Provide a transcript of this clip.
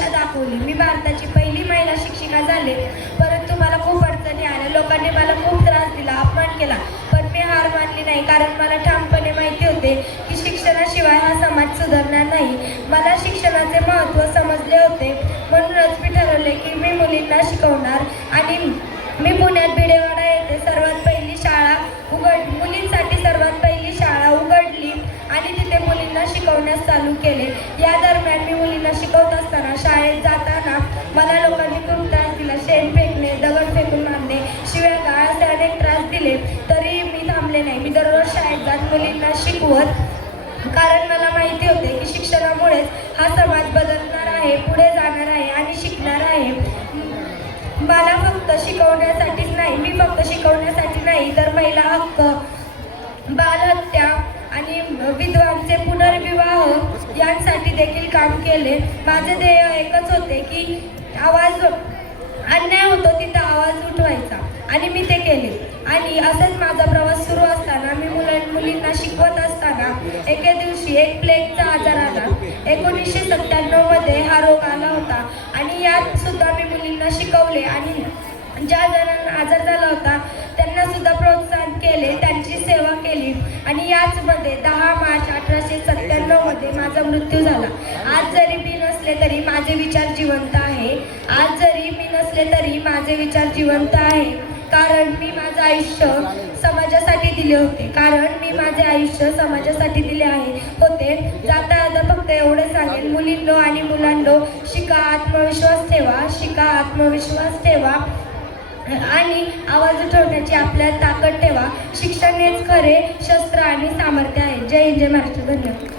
दिशा दाखवली. मी भारताची पहिली महिला शिक्षिका झाले, परंतु मला खूप अडचणी आल्या. लोकांनी मला खूप त्रास दिला, अपमान केला, पण मी हार मानली नाही, कारण मला ठामपणे माहिती होते की शिक्षणाशिवाय हा समाज सुधारणार नाही. मला शिक्षणाचे महत्त्व समजले होते, म्हणूनच मी ठरवले की मी मुलींना शिकवणार. आणि मी पुण्यात भिडेवाडा येथे मुलींसाठी सर्वात पहिली शाळा उघडली आणि तिथे मुलींना शिकवण्यास चालू केले. या दरम्यान मी मुलींना शिकवत असताना शाळेत जाताना मला लोकांनी खूप त्रास दिला. शेण फेकणे, दगड फेकून मारणे, शिव्या गाळ असे अनेक त्रास दिले, तरी मी थांबले नाही. मी दररोज शाळेत जात मुलींना शिकवत, कारण मला माहिती होते की शिक्षणामुळेच हा समाज बदलणार आहे, पुढे जाणार आहे आणि शिकणार आहे. मला फक्त शिकवण्यासाठीच नाही, मी फक्त शिकवण्यासाठी नाही तर महिला हक्क, बालहत्या आणि विधवांचे पुनर्विवाह यांसाठी देखील काम केले. माझे ध्येय एकच होते की अन्याय होतो तिथं आवाज उठवायचा, आणि मी ते केले. आणि असंच माझा प्रवास सुरू असताना मी मुलींना शिकवत असताना एके दिवशी एक प्लेगचा आजार आला. 1997 मध्ये हा रोग आला होता आणि यात सुद्धा मी मुलींना शिकवले आणि ज्या जणांना आजार झाला होता त्यांना सुद्धा प्रोत्साहन केले, त्यांची सेवा केली. आणि याचमध्ये 10 मार्च 1897 मध्ये माझा मृत्यू झाला. आज जरी मी नसले तरी माझे विचार जिवंत आहे. आज जरी मी नसले तरी माझे विचार जिवंत आहे, कारण मी माझं आयुष्य समाजासाठी दिले होते. होते. जाता फक्त एवढे सांगेन, मुलींनो आणि मुलांनो, शिका, आत्मविश्वास ठेवा आणि आवाज उठवण्याची आपल्यात ताकद ठेवा. शिक्षण हेच खरे शस्त्र आणि सामर्थ्य आहे. जय हिंद, जय महाराष्ट्र. धन्यवाद.